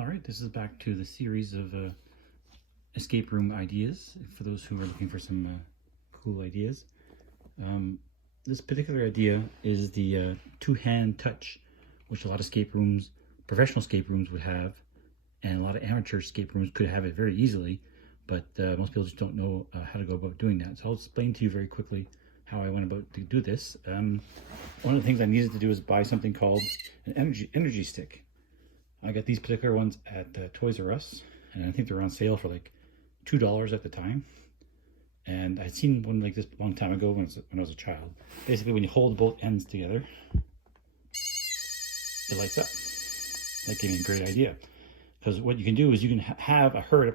All right, this is back to the series of escape room ideas for those who are looking for some cool ideas. This particular idea is the two-hand touch, which a lot of escape rooms, professional escape rooms would have, and a lot of amateur escape rooms could have it very easily, but most people just don't know how to go about doing that. So I'll explain to you very quickly how I went about to do this. One of the things I needed to do is buy something called an energy stick. I got these particular ones at Toys R Us, and I think they're on sale for like $2 at the time. And I'd seen one like this a long time ago when I was a child. Basically, when you hold both ends together, it lights up. That gave me a great idea. Because what you can do is you can have a herd of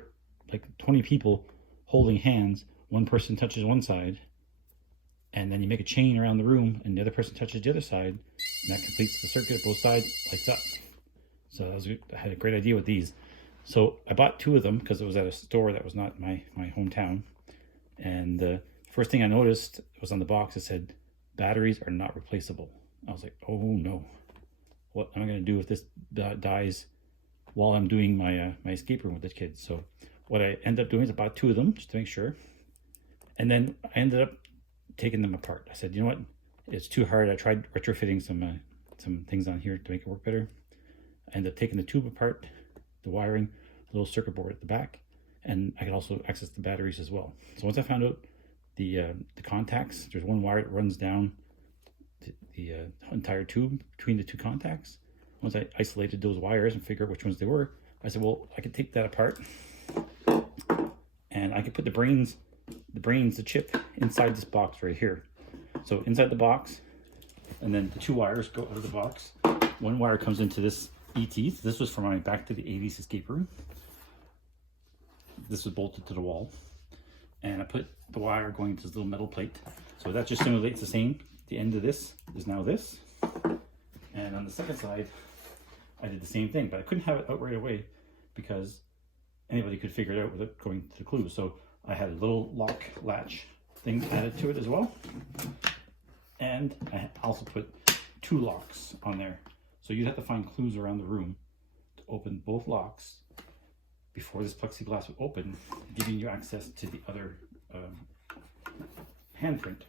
like 20 people holding hands. One person touches one side, and then you make a chain around the room, and the other person touches the other side, and that completes the circuit. Both sides lights up. So I had a great idea with these. So I bought two of them because it was at a store that was not my hometown. And the first thing I noticed was on the box, it said, batteries are not replaceable. I was like, oh no. What am I going to do if this dies while I'm doing my escape room with the kids? So what I ended up doing is I bought two of them just to make sure. And then I ended up taking them apart. I said, you know what? It's too hard. I tried retrofitting some things on here to make it work better. I ended up taking the tube apart, the wiring, a little circuit board at the back, and I could also access the batteries as well. So once I found out the contacts, there's one wire that runs down the entire tube between the two contacts. Once I isolated those wires and figured out which ones they were, I said, well, I could take that apart and I could put the chip inside this box right here. So inside the box, and then the two wires go out of the box. One wire comes into this ET. This was for my Back to the 80s escape room. This was bolted to the wall. And I put the wire going to this little metal plate. So that just simulates the same. The end of this is now this. And on the second side, I did the same thing, but I couldn't have it out right away because anybody could figure it out without going to the clue. So I had a little lock latch thing added to it as well. And I also put two locks on there. So you'd have to find clues around the room to open both locks before this plexiglass would open, giving you access to the other handprint.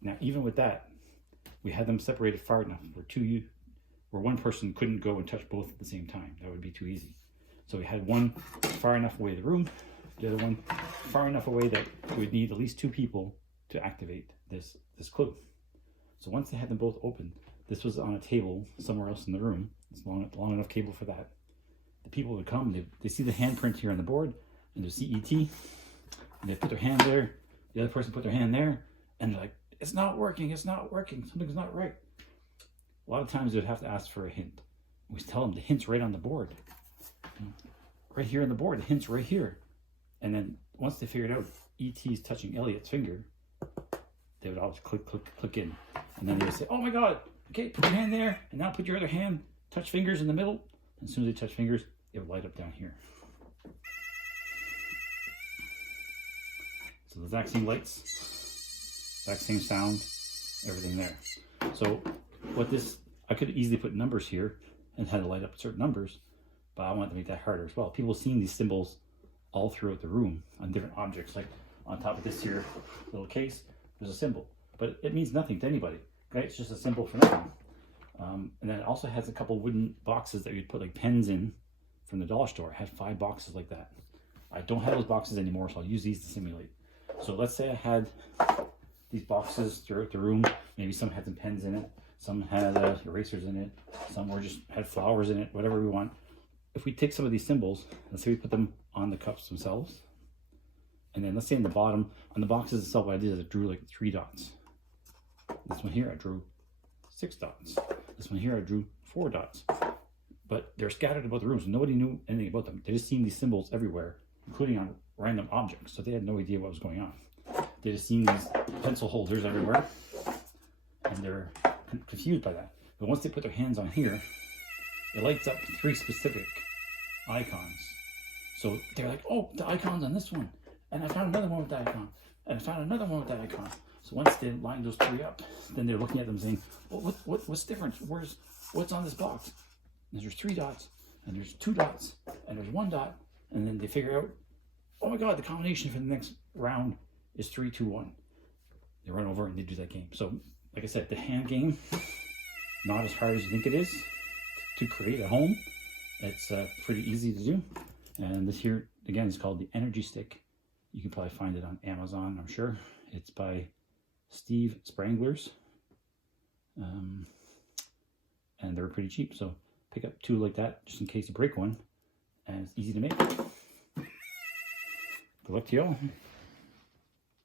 Now, even with that, we had them separated far enough where one person couldn't go and touch both at the same time. That would be too easy. So we had one far enough away the room, the other one far enough away that we'd need at least two people to activate this clue. So once they had them both open, this was on a table somewhere else in the room. It's long enough cable for that. The people would come, they see the handprint here on the board, and they see ET, and they put their hand there, the other person put their hand there, and they're like, it's not working, something's not right. A lot of times they'd have to ask for a hint. We tell them the hint's right on the board. Right here on the board, the hint's right here. And then once they figured out ET's touching Elliot's finger, they would always click in. And then they would say, oh my God, okay, put your hand there, and now put your other hand, touch fingers in the middle. And as soon as they touch fingers, it would light up down here. So the exact same lights, exact same sound, everything there. So I could easily put numbers here and had it light up certain numbers, but I wanted to make that harder as well. People seeing these symbols all throughout the room on different objects, like on top of this here little case, there's a symbol, but it means nothing to anybody. Okay, it's just a symbol for nothing. And then it also has a couple wooden boxes that you'd put like pens in from the dollar store. I had 5 boxes like that. I don't have those boxes anymore, so I'll use these to simulate. So let's say I had these boxes throughout the room. Maybe some had some pens in it, some had erasers in it, some had flowers in it, whatever we want. If we take some of these symbols, let's say we put them on the cups themselves, and then let's say in the bottom, on the boxes itself, what I did is I drew like 3 dots. This one here, I drew 6 dots. This one here, I drew 4 dots. But they're scattered about the room, so nobody knew anything about them. They just seen these symbols everywhere, including on random objects, so they had no idea what was going on. They just seen these pencil holders everywhere, and they're confused by that. But once they put their hands on here, it lights up 3 specific icons. So they're like, oh, the icon's on this one. And I found another one with the icon. And I found another one with the icon. So once they line those 3 up, then they're looking at them saying, well, what's different? What's on this box? And there's 3 dots. and there's 2 dots, and there's 1 dot, and then they figure out, oh my God, the combination for the next round is 3, 2, 1. They run over and they do that game. So, like I said, the hand game, not as hard as you think it is to create at home. It's pretty easy to do. And this here, again, is called the Energy Stick. You can probably find it on Amazon, I'm sure. It's by Steve Spranglers. And they're pretty cheap. So pick up 2 like that, just in case you break one. And it's easy to make. Good luck to y'all.